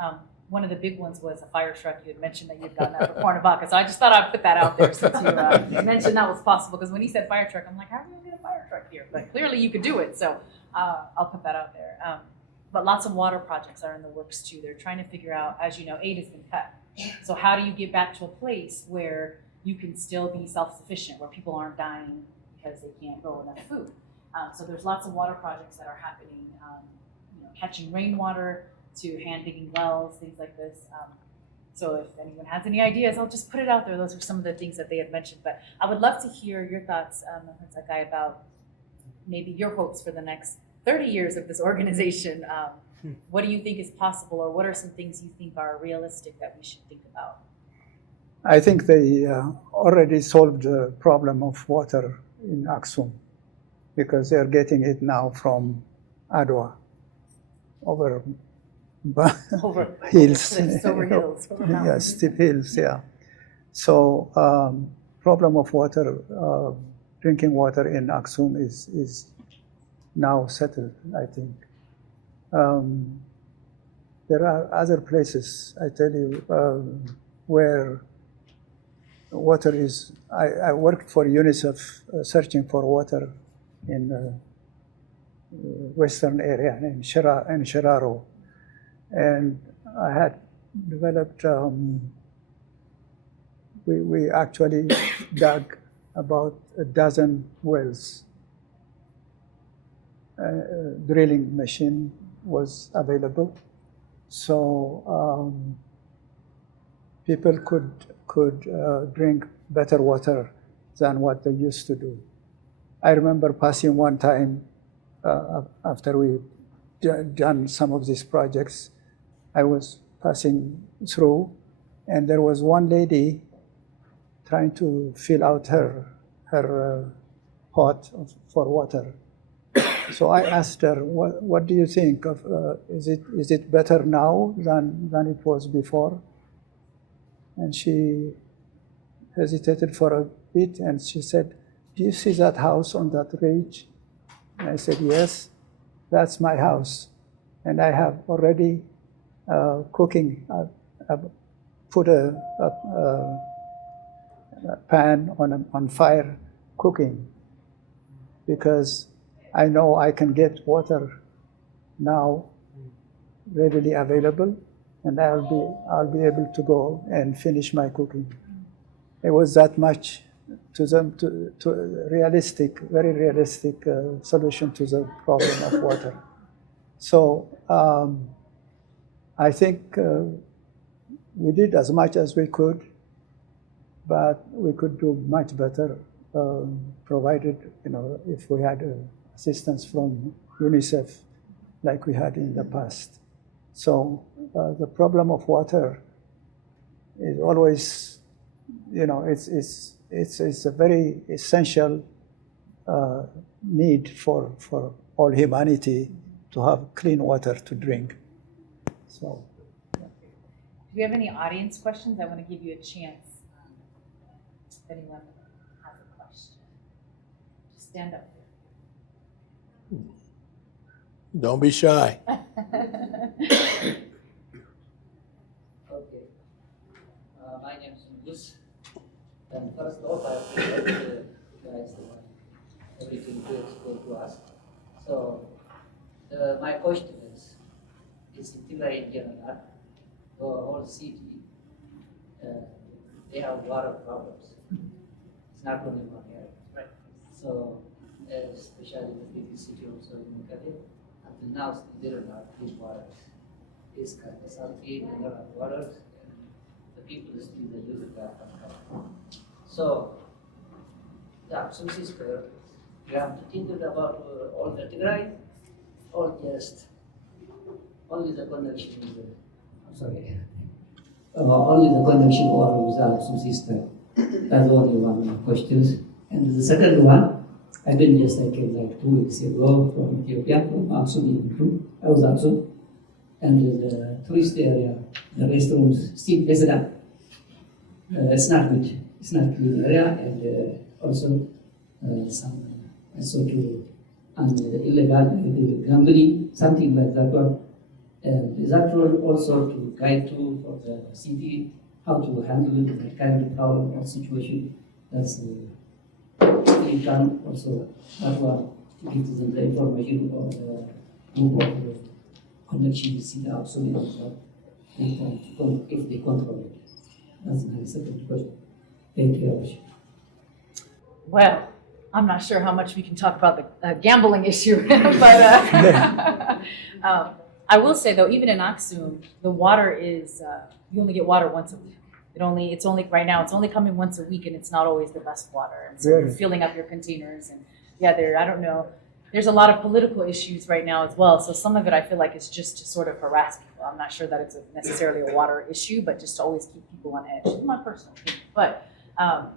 And one of the big ones was a fire truck. You had mentioned that you'd gotten that for Cuernavaca. So I just thought I'd put that out there since you mentioned that was possible. Because when you said fire truck, I'm like, how are we going to get a fire truck here? But clearly you could do it. So I'll put that out there. But lots of water projects are in the works too. They're trying to figure out, as you know, aid has been cut. So how do you get back to a place where you can still be self-sufficient, where people aren't dying because they can't grow enough food? So there's lots of water projects that are happening, catching rainwater to hand digging wells, things like this. So if anyone has any ideas, I'll just put it out there. Those are some of the things that they had mentioned. But I would love to hear your thoughts, Tsegaye, about maybe your hopes for the next 30 years of this organization. What do you think is possible, or what are some things you think are realistic that we should think about? I think they already solved the problem of water in Aksum because they're getting it now from Adwa over Over hills. cliffs, over hills, over mountains. Yes, steep hills, yeah. So problem of water, drinking water in Aksum is now settled, I think. There are other places, I tell you, where water is. I worked for UNICEF searching for water in the western area in Shiraro. And I had developed, we actually dug about a dozen wells. Drilling machine was available. So people could drink better water than what they used to do. I remember passing one time after we done some of these projects. I was passing through, and there was one lady trying to fill out her pot for water. So I asked her, "What do you think of? Is it better now than it was before?" And she hesitated for a bit, and she said, "Do you see that house on that ridge?" And I said, "Yes, that's my house, and I have already cooking. I put a pan on fire cooking because I know I can get water now readily available, and I'll be able to go and finish my cooking." It was that much to them, to realistic, very realistic solution to the problem of water. So I think we did as much as we could, but we could do much better, provided, if we had assistance from UNICEF like we had in the past. So the problem of water is always, it's a very essential need for all humanity to have clean water to drink. So, Do you have any audience questions? I want to give you a chance. If anyone has a question, just stand up. Don't be shy. Okay. My name is Gus. And first off, I appreciate you guys everything to explain to us. So, my question is in Tigray in general, the whole city, they have water problems. It's not only one area. Right. So, especially the big city also in Mukade, until now there are not clean water. It's kind of salty, mineral waters, and the people still use that. So, the Axum Sister, you have to think about all the Tigray, or just only the connection with the, only the connection or with the Axum Sister. That's only one question. And the second one, I came like 2 weeks ago from Ethiopia, from Axum. I was Axum. And the tourist area, the restaurants still resident. It's not good. It's not clean area, and also some illegal gambling, something like that one. And that one also to guide to for the city how to handle the kind of problem or situation. That's we can also that one to give to them the information or the move of the connection with city absolutely if they control it. That's my second question. Thank you very much. Well, I'm not sure how much we can talk about the gambling issue, but I will say though, even in Axum, the water is you only get water once a week. It's only right now. It's only coming once a week, and it's not always the best water. And so you're filling up your containers, and I don't know there's a lot of political issues right now as well. So some of it I feel like is just to sort of harass people. I'm not sure that it's necessarily a water issue, but just to always keep people on edge. It's my personal opinion. But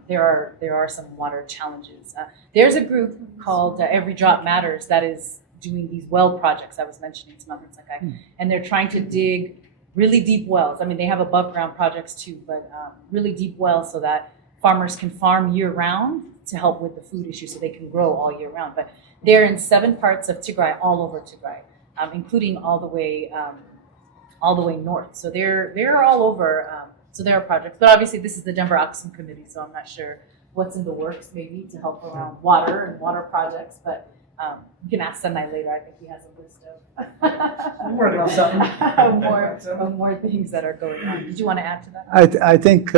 there are some water challenges. There's a group called Every Drop Matters that is doing these well projects I was mentioning to Mother Tsegaye, and they're trying to dig really deep wells. I mean, they have above ground projects too, but really deep wells so that farmers can farm year round to help with the food issue, so they can grow all year round. But they're in 7 parts of Tigray, all over Tigray, including all the way north. So they're all over. So there are projects, but obviously this is the Denver-Axum Committee, so I'm not sure what's in the works maybe to help around water and water projects. But you can ask Senai later. I think he has a list of I'm working on something. more things that are going on. Did you want to add to that? I think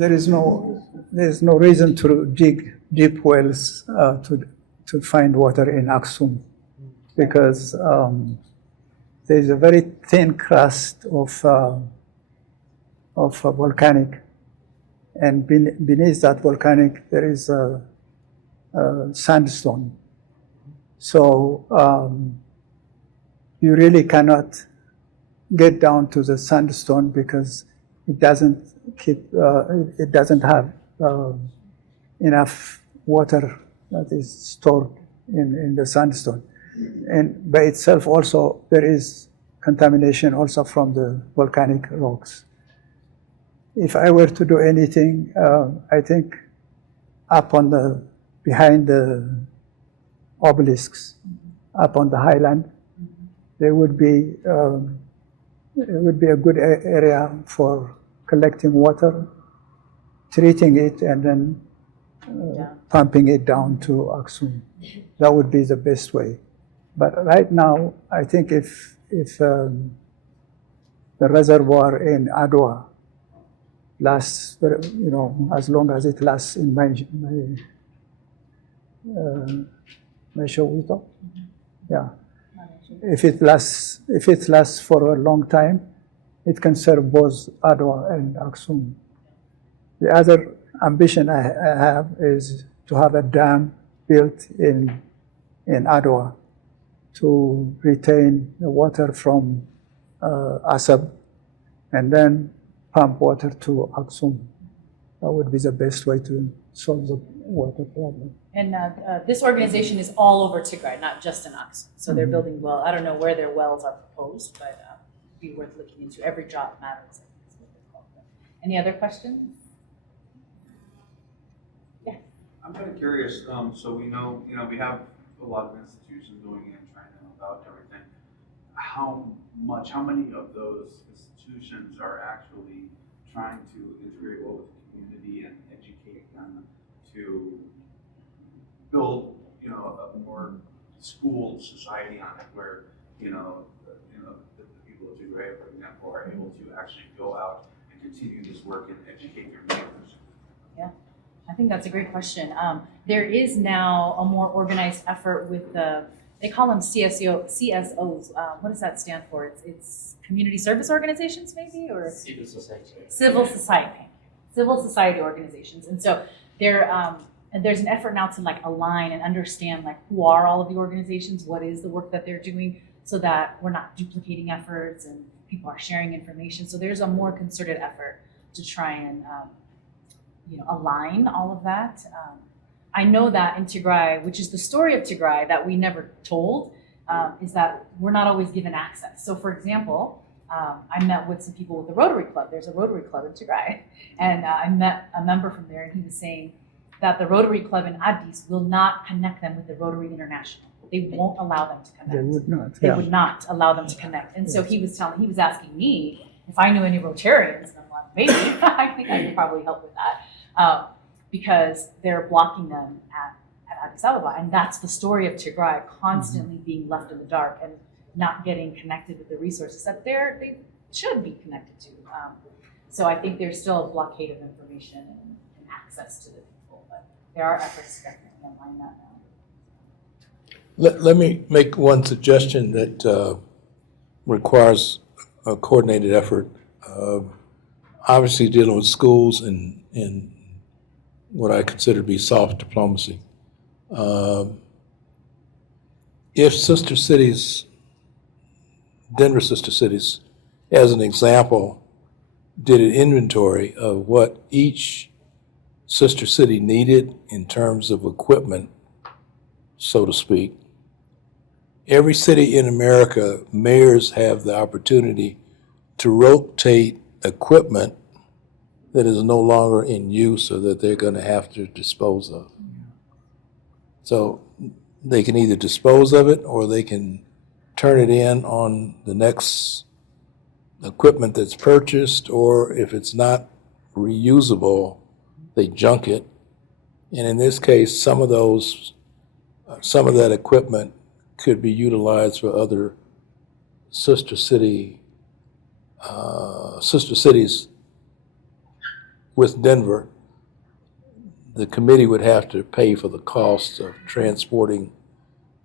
there is no reason to dig deep wells to find water in Aksum, because there is a very thin crust of volcanic, and beneath that volcanic there is a sandstone. So you really cannot get down to the sandstone because it doesn't have enough water that is stored in the sandstone. And by itself also there is contamination also from the volcanic rocks. If I were to do anything, I think up on behind the obelisks, up on the highland, there would be a good area for collecting water, treating it, and then pumping it down to Aksum. That would be the best way. But right now, I think if the reservoir in Adwa lasts, as long as it lasts in my Showito, yeah. If it lasts for a long time, it can serve both Adwa and Aksum. The other ambition I have is to have a dam built in Adwa to retain the water from Asab and then pump water to Aksum. That would be the best way to solve the water problem. And this organization is all over Tigray, not just in Aksum. So they're building well. I don't know where their wells are proposed, but it'd be worth looking into. Every drop matters, I think is what they're called. Any other questions? Yeah. I'm kind of curious. So we know, we have a lot of institutions going in trying to know about everything. How many of those institutions are actually trying to integrate well with the community and educate them to build, a more schooled society on it, where the people of Tigray, for example, are able to actually go out and continue this work and educate their neighbors? Yeah, I think that's a great question. There is now a more organized effort with they call them CSOs. What does that stand for? It's community service organizations, maybe, or Civil society. Civil society organizations. And so there's an effort now to align and understand who are all of the organizations, what is the work that they're doing, so that we're not duplicating efforts and people are sharing information. So there's a more concerted effort to try and align all of that. I know that in Tigray, which is the story of Tigray that we never told, is that we're not always given access. So for example, I met with some people with the Rotary Club. There's a Rotary Club in Tigray. And I met a member from there, and he was saying that the Rotary Club in Addis will not connect them with the Rotary International. They won't allow them to connect. They would not. They would not allow them to connect. And so he was asking me if I knew any Rotarians, and I'm like, maybe, I think I could probably help with that. Because they're blocking them at Addis Ababa. And that's the story of Tigray, constantly being left in the dark and not getting connected with the resources that they should be connected to. So I think there's still a blockade of information and access to the people, but there are efforts to definitely align that now. Let me make one suggestion that requires a coordinated effort. Obviously dealing with schools and what I consider to be soft diplomacy. if Sister Cities, Denver Sister Cities, as an example, did an inventory of what each sister city needed in terms of equipment, so to speak. Every city in America, mayors have the opportunity to rotate equipment that is no longer in use or that they're going to have to dispose of. So they can either dispose of it or they can turn it in on the next equipment that's purchased, or if it's not reusable, they junk it. And in this case, some of that equipment could be utilized for other sister cities with Denver. The committee would have to pay for the cost of transporting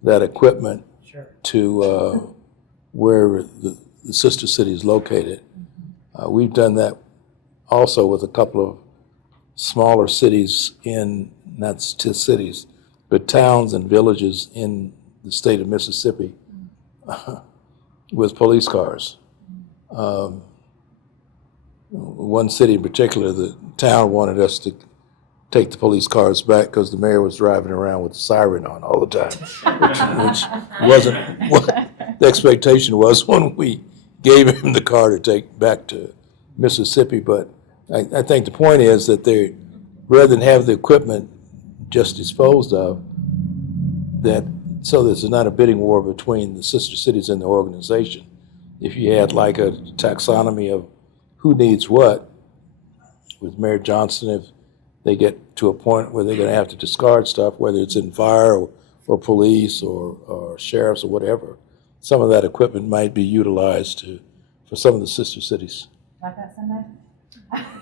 that equipment Sure. to where the sister city is located. We've done that also with a couple of smaller cities not cities, but towns and villages in the state of Mississippi with police cars. One city in particular, the town wanted us to take the police cars back because the mayor was driving around with the siren on all the time, which wasn't what the expectation was when we gave him the car to take back to Mississippi. But I think the point is that they, rather than have the equipment just disposed of, that so there's not a bidding war between the sister cities and the organization. If you had like a taxonomy of who needs what, with Mayor Johnson, if they get to a point where they're going to have to discard stuff, whether it's in fire or police or sheriffs or whatever, some of that equipment might be utilized for some of the sister cities. Got that, Sunday?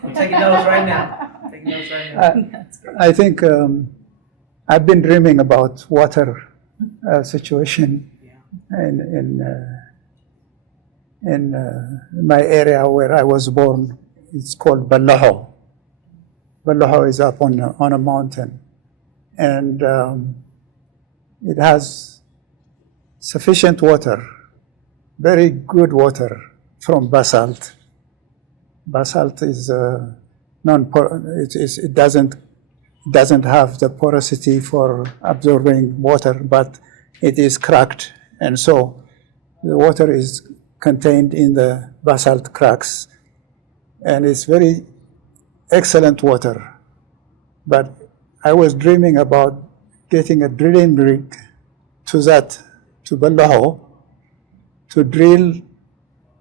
I'm taking notes right now. I think I've been dreaming about water situation in my area where I was born. It's called Ballaho. Ballaho is up on a mountain, and it has sufficient water, very good water from basalt. Basalt is it doesn't have the porosity for absorbing water, but it is cracked, and so the water is contained in the basalt cracks, and it's very excellent water. But I was dreaming about getting a drilling rig to Ballaho, to drill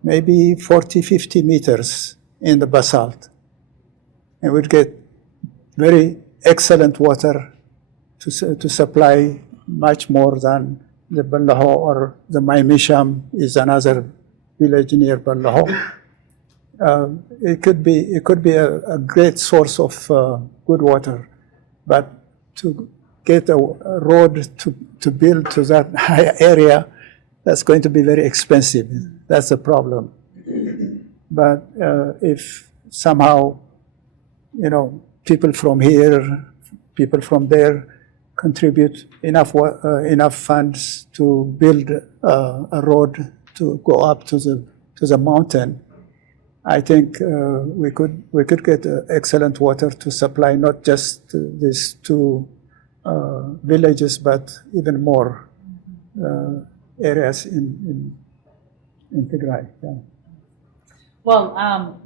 maybe 40, 50 meters in the basalt, and we'd get very excellent water to supply much more than the Ballaho, or the Maimisham is another village near Ballaho. It could be a great source of good water, but to get a road to build to that high area, that's going to be very expensive. That's the problem. But if somehow, people from here, people from there contribute enough funds to build a road to go up to the mountain, I think we could get excellent water to supply not just these two villages, but even more areas in Tigray. Yeah. Well,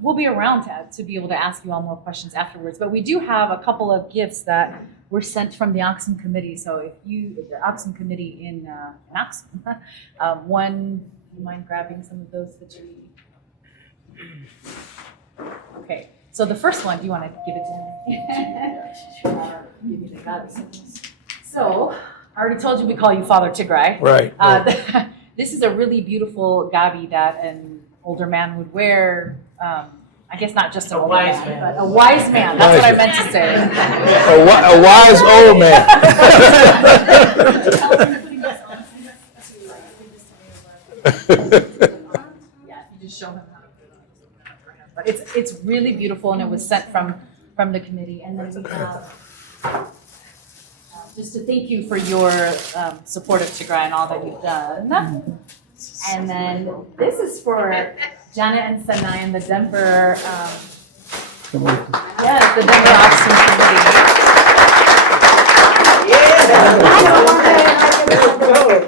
we'll be around to be able to ask you all more questions afterwards, but we do have a couple of gifts that were sent from the Axum Committee. So if the Axum Committee in Axum, do you mind grabbing some of those that you need? Okay, so the first one, do you want to give it to him? Give me the Gabi symbols. So, I already told you we call you Father Tigray. Right. This is a really beautiful Gabi that an older man would wear. I guess not just an older man, but a wise man. That's what I meant to say. A wise old man. Yeah, you just show him how to put it on for him. But it's really beautiful, and it was sent from the committee. And then we have just to thank you for your support of Tigray and all that you've done. And then this is for Janet and Sanai and the Denver, the Denver-Axum Community.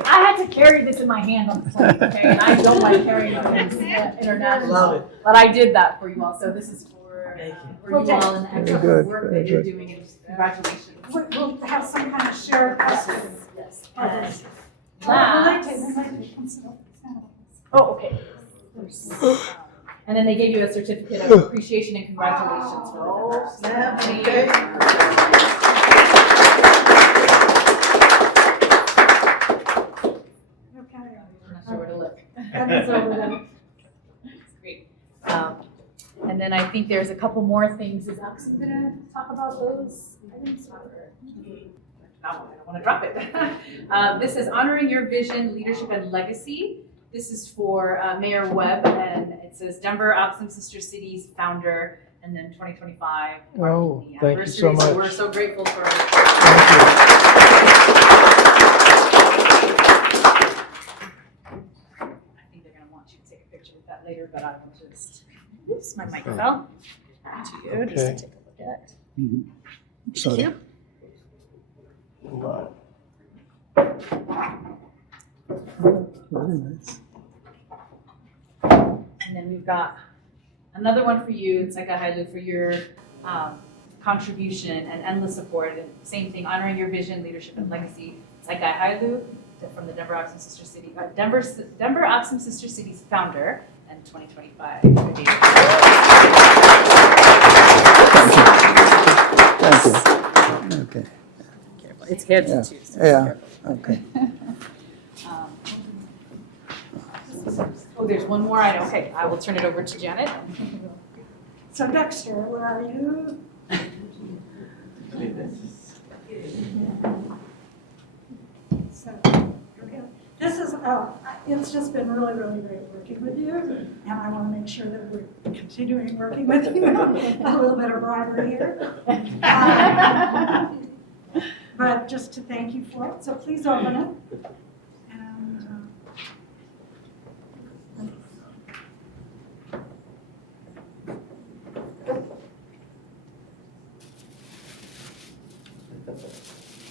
I had to carry this in my hand on the plane, okay? And I don't like carrying things international, but I did that for you all. So this is for you all and the excellent work that you're doing, and congratulations. We'll have some kind of shared questions. Yes. Oh, okay. And then they gave you a certificate of appreciation and congratulations for all. Okay. I'm not sure where to look. That is over there. That's great. And then I think there's a couple more things. Is Axum gonna talk about those items? No, I don't want to drop it. This is honoring your vision, leadership, and legacy. This is for Mayor Webb, and it says Denver-Axum Sister Cities founder, and then 2025. Oh, the thank you so anniversary. much. We're so grateful for it. I think they're going to want you to take a picture with that later, but I will just, oops, my mic fell. To you, just to take a look at. Sorry. Thank Very nice. And then we've got another one for you, Tsegaye Hailu, for your contribution and endless support. And same thing, honoring your vision, leadership, and legacy. Tsegaye Hailu from the Denver-Axum Sister City, Denver-Axum Sister Cities founder and 2025. Thank you. Okay. Careful. It's heavy Yeah. too. So Yeah. Okay. Oh, there's one more item. Okay, I will turn it over to Janet. So Dexter, where are you? So, okay. This is, it's just been really, really great working with you, and I want to make sure that we're continuing working with you. A little bit of bribery here. But just to thank you for it, so please open it. And,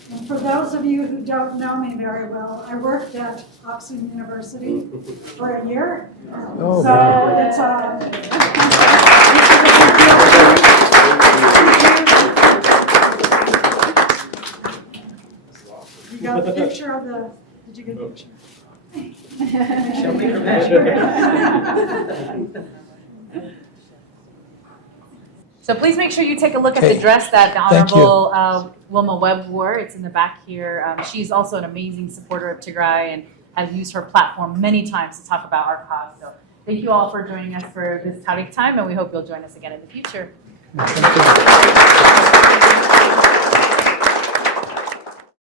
and for those of you who don't know me very well, I worked at Axum University for a year. Oh, So it's you got the picture of the, did you get a picture? Show me your picture. So please make sure you take a look at Okay. the dress that the Thank you. Honorable Wilma Webb wore. It's in the back here. She's also an amazing supporter of Tigray and has used her platform many times to talk about our cause. So thank you all for joining us for this Tarik time, and we hope you'll join us again in the future. Thank you.